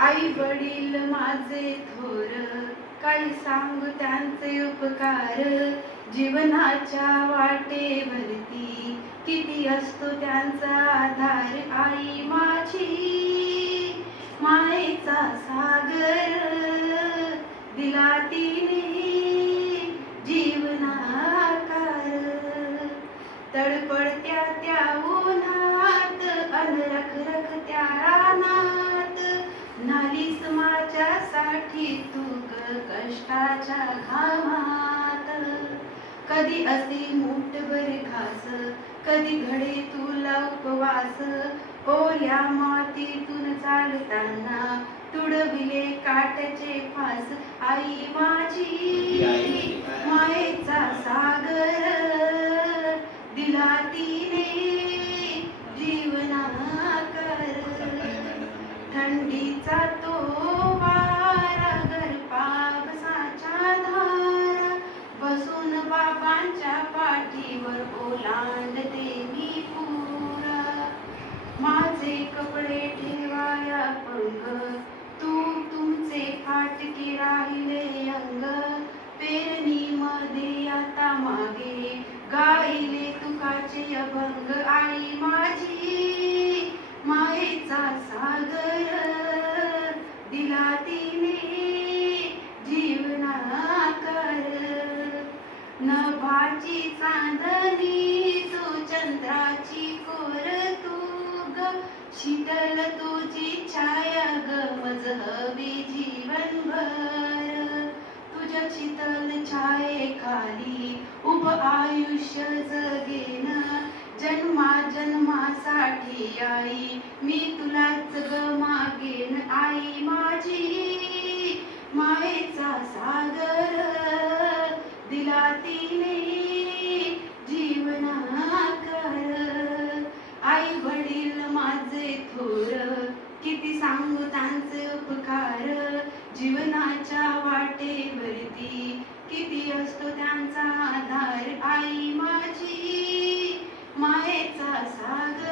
आई वडील माझे थोर, काही सांगू त्यांचे उपकार. जीवनाच्या वाटेवरती किती असतो त्यांचा आधार. आई माझी मायेचा सागर, दिला तिने जीवनाकार. तडपडत्या त्या उन्हात अन रखरखत्या रानात, नालीस माझ्यासाठी तू ग कष्टाच्या घामात. कधी असे मुठभर घास, कधी घडे तुला उपवास. ओल्या मातीतून चालताना तुडविले काट्याचे फास. आई माझी मायेचा सागर, दिला तिने जीवनाकार. थंडीचा तो वारा, गरपा बसाच्या धारा, बसून बाबांच्या पाठीवर ओलांडते मी पुरा. माझे कपडे ठेवाया पंग, तू तुमचे फाटके राहिले अंग. पेरणीमध्ये आता मागे गायले तुकाचे अभंग. आई माझी मायेचा सागर, दिला तिने जीवनाकार. नभाची चांदणी तू, चंद्राची कोर तू ग, शीतल तुझी छाया ग मज हवी जीवनभर. तुझ्या शीतल छायेखाली उभ आयुष्य जगेन. जन्मा जन्मासाठी आई मी तुलाच ग मागेन. आई माझी मायेचा सागर, दिला तिने जीवनाकार. आई वडील माझे थोर, किती सांगू त्यांचे उपकार. जीवनाच्या वाटेवरती किती असतो त्यांचा आधार. आई माझी मायेचा सागर.